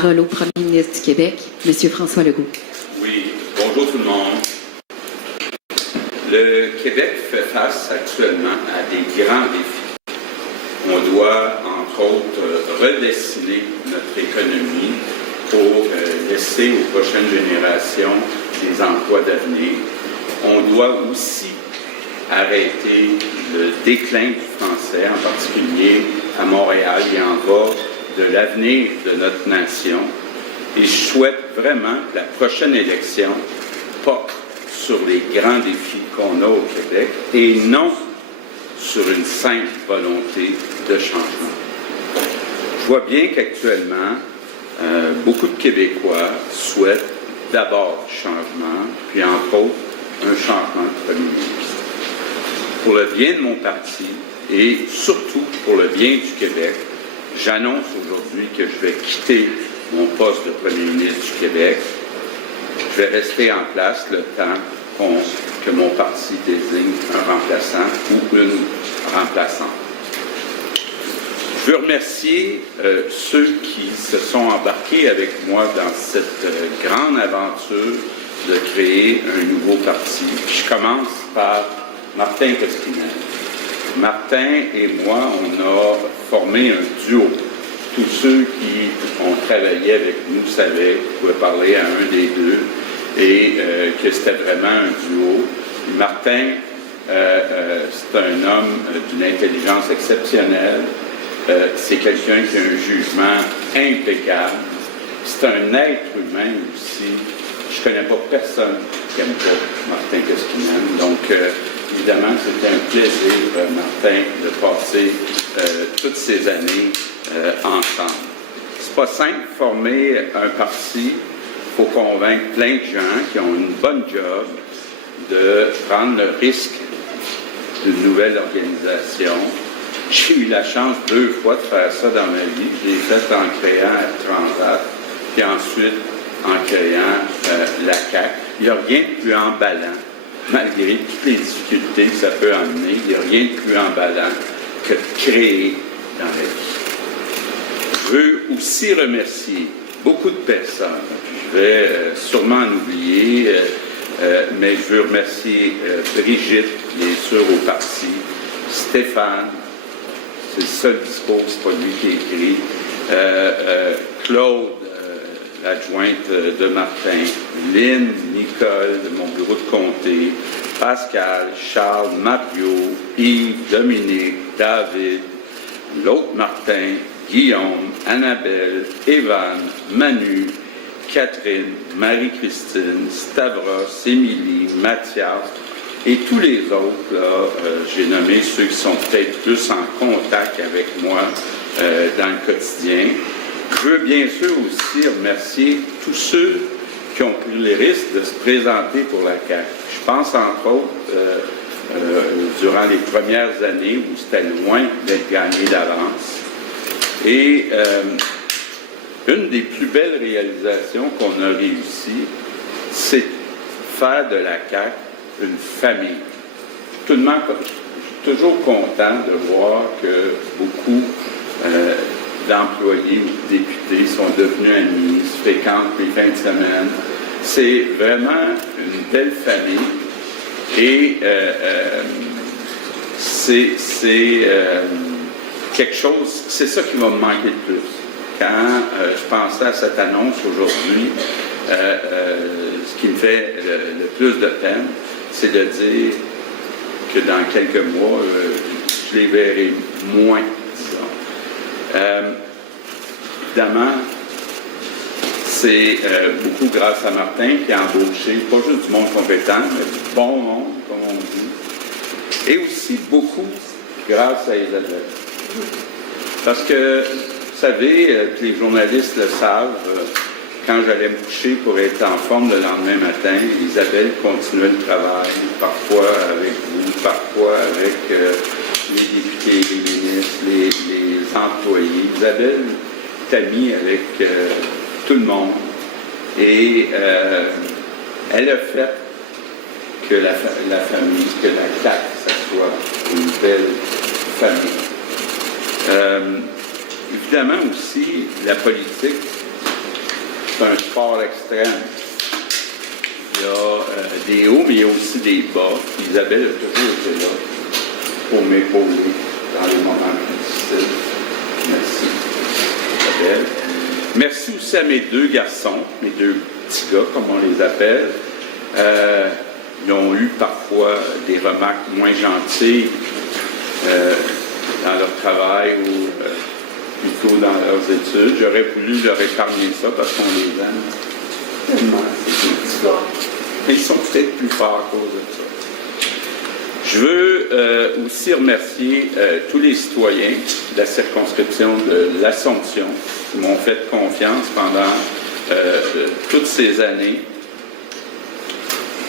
Parole au premier ministre du Québec, M. François Legault. Oui, bonjour tout le monde. Le Québec fait face actuellement à des grands défis. On doit, entre autres, redessiner notre économie pour laisser aux prochaines générations des emplois d'avenir. On doit aussi arrêter le déclin du français, en particulier à Montréal. Il en va de l'avenir de notre nation. Et je souhaite vraiment que la prochaine élection porte sur les grands défis qu'on a au Québec et non sur une simple volonté de changement. Je vois bien qu'actuellement, beaucoup de Québécois souhaitent d'abord changement, puis entre autres, un changement de premier ministre. Pour le bien de mon parti et surtout pour le bien du Québec, j'annonce aujourd'hui que je vais quitter mon poste de premier ministre du Québec. Je vais rester en place le temps que mon parti désigne un remplaçant ou une remplaçante. Je veux remercier ceux qui se sont embarqués avec moi dans cette grande aventure de créer un nouveau parti. Je commence par Martin Koskinen. Martin et moi, on a formé un duo. Tous ceux qui ont travaillé avec nous savaient, pouvaient parler à un des deux, et que c'était vraiment un duo. Martin, c'est un homme d'une intelligence exceptionnelle. C'est quelqu'un qui a un jugement impeccable. C'est un être humain aussi. Je ne connais pas personne qui n'aime pas Martin Koskinen. Donc, évidemment, c'était un plaisir, Martin, de passer toutes ces années ensemble. C'est pas simple de former un parti. Il faut convaincre plein de gens qui ont une bonne job de prendre le risque d'une nouvelle organisation. J'ai eu la chance 2 fois de faire ça dans ma vie. Je l'ai fait en créant Transat, puis ensuite en créant la CAQ. Il n'y a rien de plus emballant, malgré toutes les difficultés que ça peut amener. Il n'y a rien de plus emballant que de créer dans la vie. Je veux aussi remercier beaucoup de personnes. Je vais sûrement en oublier, mais je veux remercier Brigitte, bien sûr, au parti, Stéphane, c'est le seul discours, c'est pas lui qui a écrit, Claude, l'adjointe de Martin, Lynn, Nicole, de mon bureau de comté, Pascal, Charles, Mario, Yves, Dominique, David, l'autre Martin, Guillaume, Annabelle, Evan, Manu, Catherine, Marie-Christine, Stavros, Émilie, Mathias et tous les autres. Là, j'ai nommé ceux qui sont peut-être plus en contact avec moi dans le quotidien. Je veux bien sûr aussi remercier tous ceux qui ont pris le risque de se présenter pour la CAQ. Je pense entre autres durant les premières années où c'était loin d'être gagné d'avance. Et une des plus belles réalisations qu'on a réussi, c'est faire de la CAQ une famille. Tout le monde, je suis toujours content de voir que beaucoup d'employés ou de députés sont devenus amis, se fréquentent les fins de semaine. C'est vraiment une belle famille et c'est quelque chose, c'est ça qui va me manquer le plus. Quand je pensais à cette annonce aujourd'hui, ce qui me fait le plus de peine, c'est de dire que dans quelques mois, je les verrai moins, disons. Évidemment, c'est beaucoup grâce à Martin qui a embauché, pas juste du monde compétent, mais du bon monde, comme on dit, et aussi beaucoup grâce à Isabelle. Parce que, vous savez, les journalistes le savent, quand j'allais me coucher pour être en forme le lendemain matin, Isabelle continuait le travail, parfois avec vous, parfois avec les députés, les ministres, les employés. Isabelle est amie avec tout le monde et elle a fait que la famille, que la CAQ, ça soit une belle famille. Évidemment aussi, la politique, c'est un sport extrême. Il y a des hauts, mais il y a aussi des bas. Isabelle a toujours été là pour m'épauler dans les moments plus difficiles. Merci, Isabelle. Merci aussi à mes deux garçons, mes deux petits gars, comme on les appelle. Ils ont eu parfois des remarques moins gentilles dans leur travail ou plutôt dans leurs études. J'aurais voulu leur épargner ça parce qu'on les aime tellement, ces petits gars. Mais ils sont peut-être plus forts à cause de ça. Je veux aussi remercier tous les citoyens de la circonscription de l'Assomption qui m'ont fait confiance pendant toutes ces années.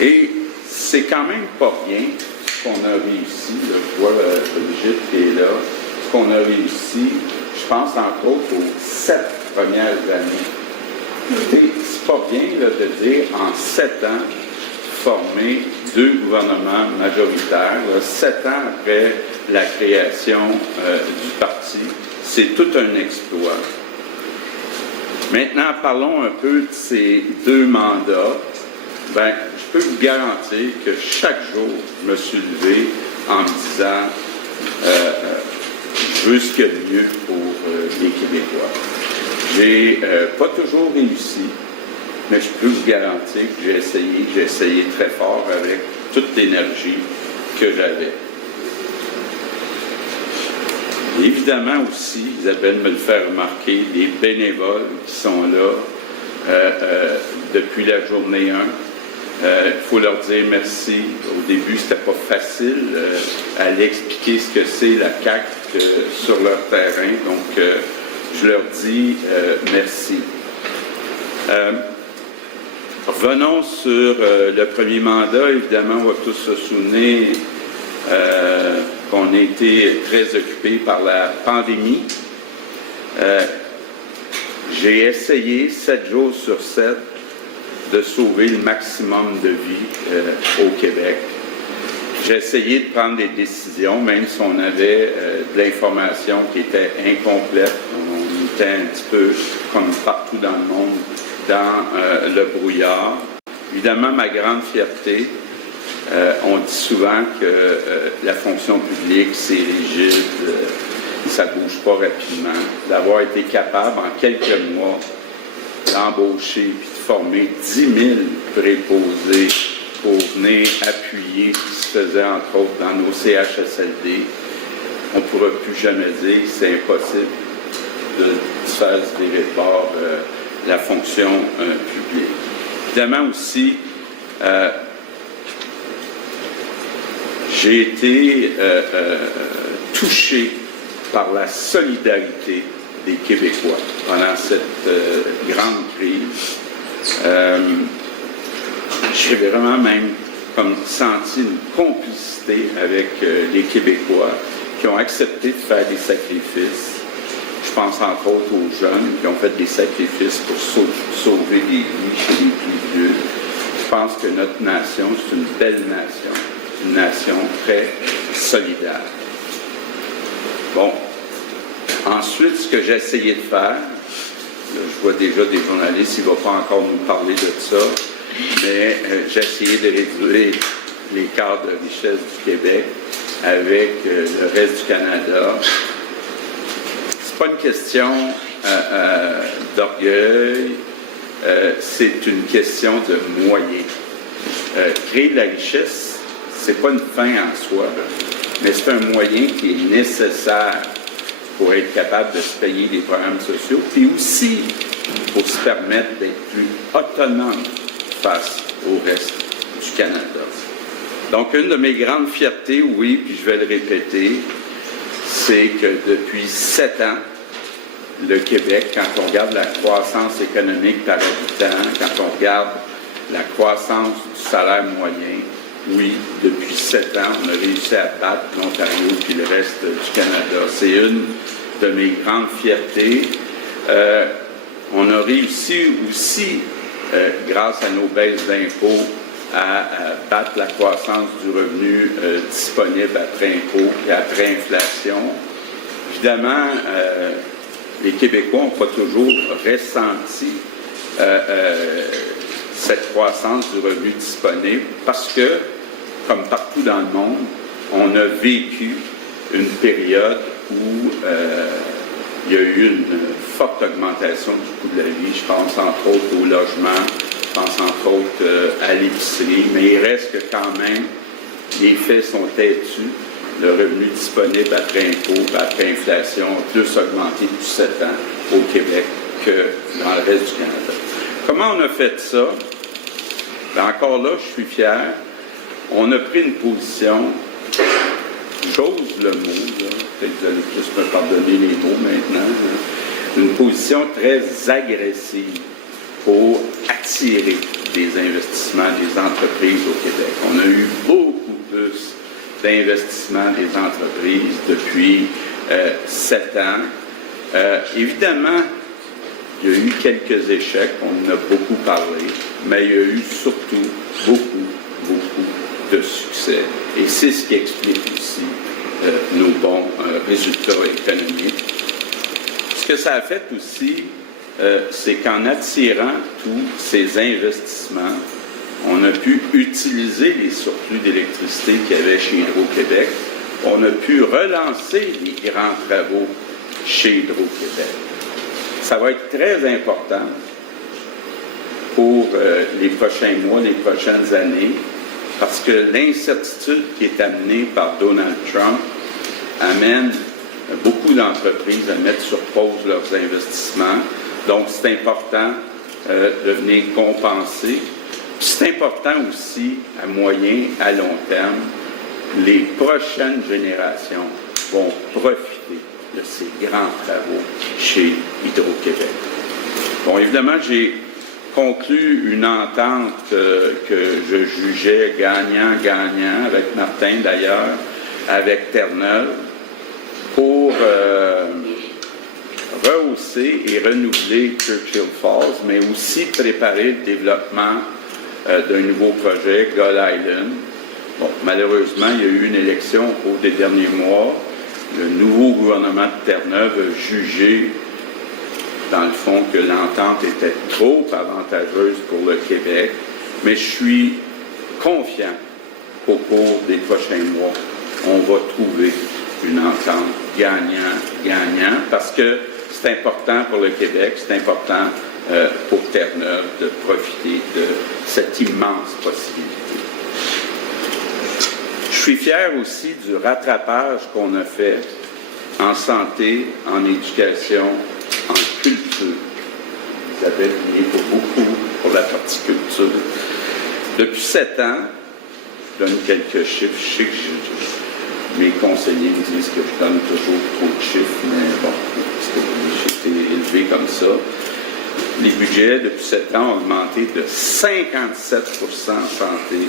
Et c'est quand même pas rien ce qu'on a réussi. Là, je vois Brigitte qui est là. Ce qu'on a réussi, je pense entre autres aux 7 premières années. C'est pas bien là, de dire en 7 ans, former 2 gouvernements majoritaires, là, 7 ans après la création du parti. C'est tout un exploit. Maintenant, parlons un peu de ces 2 mandats. Bien, je peux vous garantir que chaque jour, je me suis levé en me disant je veux ce qu'il y a de mieux pour les Québécois. J'ai pas toujours réussi, mais je peux vous garantir que j'ai essayé très fort avec toute l'énergie que j'avais. Évidemment aussi, Isabelle me le fait remarquer, les bénévoles qui sont là depuis la journée 1. Il faut leur dire merci. Au début, c'était pas facile à aller expliquer ce que c'est la CAQ sur leur terrain. Donc, je leur dis merci. Revenons sur le premier mandat. Évidemment, on va tous se souvenir qu'on a été très occupés par la pandémie. J'ai essayé 7 jours sur 7 de sauver le maximum de vies au Québec. J'ai essayé de prendre des décisions, même si on avait de l'information qui était incomplète. On était un petit peu, comme partout dans le monde, dans le brouillard. Évidemment, ma grande fierté, on dit souvent que la fonction publique, c'est rigide, ça ne bouge pas rapidement. D'avoir été capable, en quelques mois, d'embaucher et de former 10 000 préposés pour venir appuyer ce qui se faisait, entre autres, dans nos CHSLD. On ne pourra plus jamais dire que c'est impossible de faire se virer de bord la fonction publique. Évidemment aussi, j'ai été touché par la solidarité des Québécois pendant cette grande crise. J'ai vraiment même comme senti une complicité avec les Québécois qui ont accepté de faire des sacrifices. Je pense entre autres aux jeunes qui ont fait des sacrifices pour sauver des vies chez les plus vieux. Je pense que notre nation, c'est une belle nation, une nation très solidaire. Bon. Ensuite, ce que j'ai essayé de faire, là, je vois déjà des journalistes, il ne va pas encore nous parler de ça, mais j'ai essayé de réduire l'écart de richesse du Québec avec le reste du Canada. C'est pas une question d'orgueil, c'est une question de moyens. Créer de la richesse, c'est pas une fin en soi, là, mais c'est un moyen qui est nécessaire pour être capable de se payer des programmes sociaux, puis aussi pour se permettre d'être plus autonome face au reste du Canada. Donc, une de mes grandes fiertés, oui, puis je vais le répéter, c'est que depuis 7 ans, le Québec, quand on regarde la croissance économique par habitant, quand on regarde la croissance du salaire moyen, oui, depuis 7 ans, on a réussi à battre l'Ontario puis le reste du Canada. C'est une de mes grandes fiertés. On a réussi aussi, grâce à nos baisses d'impôts, à battre la croissance du revenu disponible après impôts et après inflation. Évidemment, les Québécois n'ont pas toujours ressenti cette croissance du revenu disponible parce que, comme partout dans le monde, on a vécu une période où il y a eu une forte augmentation du coût de la vie. Je pense entre autres au logement, je pense entre autres à l'épicerie, mais il reste que quand même, les faits sont têtus. Le revenu disponible après impôt, après inflation, a plus augmenté depuis 7 ans au Québec que dans le reste du Canada. Comment on a fait ça? Bien, encore là, je suis fier. On a pris une position, j'ose le mot, peut-être que vous allez plus me pardonner les mots maintenant, une position très agressive pour attirer des investissements des entreprises au Québec. On a eu beaucoup plus d'investissements des entreprises depuis 7 ans. Évidemment, il y a eu quelques échecs, on en a beaucoup parlé, mais il y a eu surtout beaucoup de succès. Et c'est ce qui explique aussi nos bons résultats économiques. Ce que ça a fait aussi, c'est qu'en attirant tous ces investissements, on a pu utiliser les surplus d'électricité qu'il y avait chez Hydro-Québec. On a pu relancer les grands travaux chez Hydro-Québec. Ça va être très important pour les prochains mois, les prochaines années, parce que l'incertitude qui est amenée par Donald Trump amène beaucoup d'entreprises à mettre sur pause leurs investissements. Donc, c'est important de venir compenser. C'est important aussi, à moyen, à long terme, les prochaines générations vont profiter de ces grands travaux chez Hydro-Québec. Bon, évidemment, j'ai conclu une entente que je jugeais gagnant-gagnant, avec Martin d'ailleurs, avec Terre-Neuve, pour rehausser et renouveler Churchill Falls, mais aussi préparer le développement d'un nouveau projet, Gull Island. Bon, malheureusement, il y a eu une élection au cours des derniers mois. Le nouveau gouvernement de Terre-Neuve a jugé, dans le fond, que l'entente était trop avantageuse pour le Québec, mais je suis confiant qu'au cours des prochains mois, on va trouver une entente gagnant-gagnant, parce que c'est important pour le Québec, c'est important pour Terre-Neuve de profiter de cette immense possibilité. Je suis fier aussi du rattrapage qu'on a fait en santé, en éducation, en culture. Isabelle y est pour beaucoup pour la partie culture. Depuis 7 ans, je donne quelques chiffres. Je sais que mes conseillers me disent que je donne toujours trop de chiffres, mais bon, j'ai été élevé comme ça. Les budgets, depuis 7 ans, ont augmenté de 57 en santé,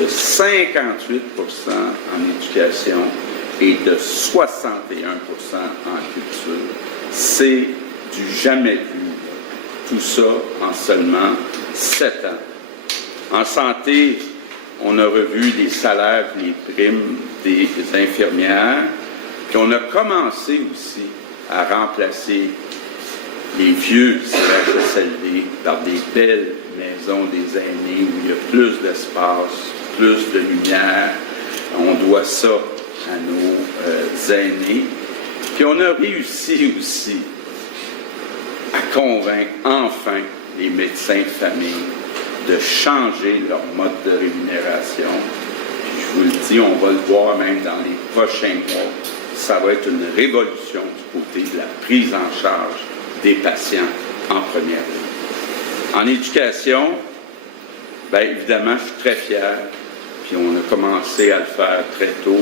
de 58 en éducation et de 61 en culture. C'est du jamais vu. Tout ça en seulement 7 ans. En santé, on a revu les salaires et les primes des infirmières, puis on a commencé aussi à remplacer les vieux CHSLD par des belles maisons des aînés où il y a plus d'espace, plus de lumière. On doit ça à nos aînés. Puis on a réussi aussi à convaincre enfin les médecins de famille de changer leur mode de rémunération. Puis je vous le dis, on va le voir même dans les prochains mois. Ça va être une révolution du côté de la prise en charge des patients en première ligne. En éducation, bien évidemment, je suis très fier, puis on a commencé à le faire très tôt,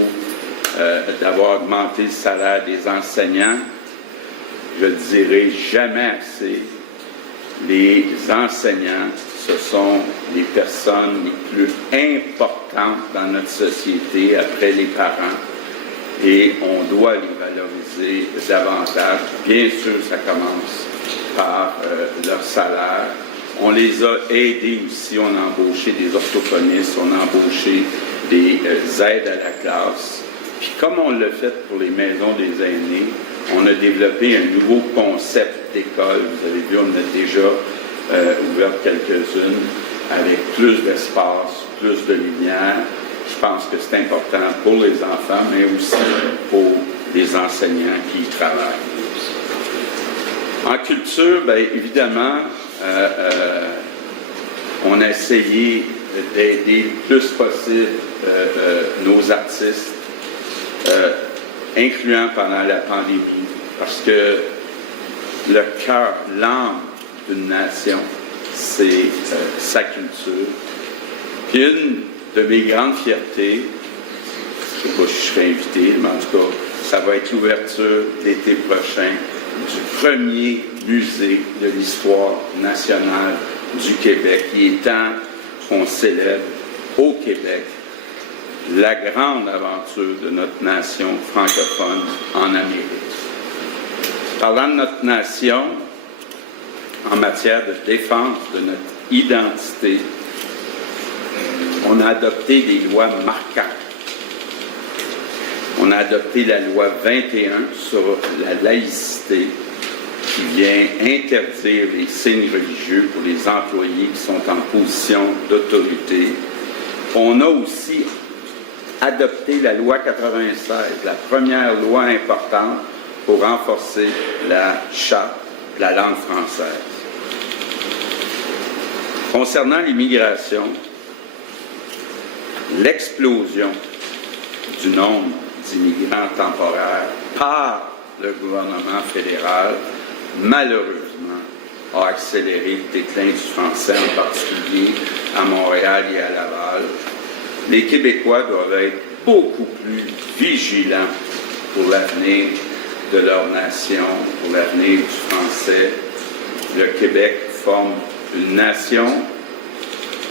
d'avoir augmenté le salaire des enseignants. Je ne le dirai jamais assez. Les enseignants, ce sont les personnes les plus importantes dans notre société après les parents. Et on doit les valoriser davantage. Bien sûr, ça commence par leur salaire. On les a aidés aussi, on a embauché des orthophonistes, on a embauché des aides à la classe. Puis comme on l'a fait pour les maisons des aînés, on a développé un nouveau concept d'école. Vous avez vu, on a déjà ouvertes quelques-unes, avec plus d'espace, plus de lumière. Je pense que c'est important pour les enfants, mais aussi pour les enseignants qui y travaillent. En culture, bien évidemment, on a essayé d'aider le plus possible nos artistes, incluant pendant la pandémie, parce que le cœur, l'âme d'une nation, c'est sa culture. Puis une de mes grandes fiertés, je ne sais pas si je serai invité, mais en tout cas, ça va être l'ouverture l'été prochain du premier musée de l'histoire nationale du Québec. Il est temps qu'on célèbre au Québec la grande aventure de notre nation francophone en Amérique. Parlant de notre nation, en matière de défense de notre identité, on a adopté des lois marquantes. On a adopté la loi 21 sur la laïcité qui vient interdire les signes religieux pour les employés qui sont en position d'autorité. On a aussi adopté la loi 96, la première loi importante pour renforcer la charte de la langue française. Concernant l'immigration, l'explosion du nombre d'immigrants temporaires par le gouvernement fédéral, malheureusement, a accéléré le déclin du français, en particulier à Montréal et à Laval. Les Québécois doivent être beaucoup plus vigilants pour l'avenir de leur nation, pour l'avenir du français. Le Québec forme une nation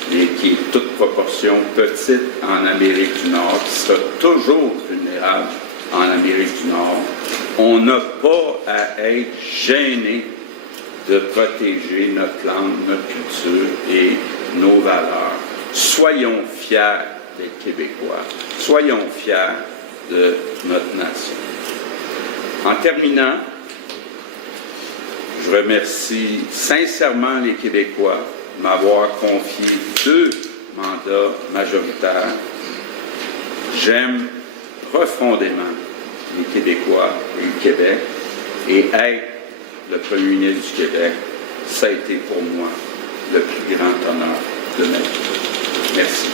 qui est toute proportion petite en Amérique du Nord, qui sera toujours vulnérable en Amérique du Nord. On n'a pas à être gêné de protéger notre langue, notre culture et nos valeurs. Soyons fiers d'être Québécois. Soyons fiers de notre nation. En terminant, je remercie sincèrement les Québécois de m'avoir confié 2 mandats majoritaires. J'aime profondément les Québécois et le Québec, et être le premier ministre du Québec, ça a été pour moi le plus grand honneur de ma vie. Merci.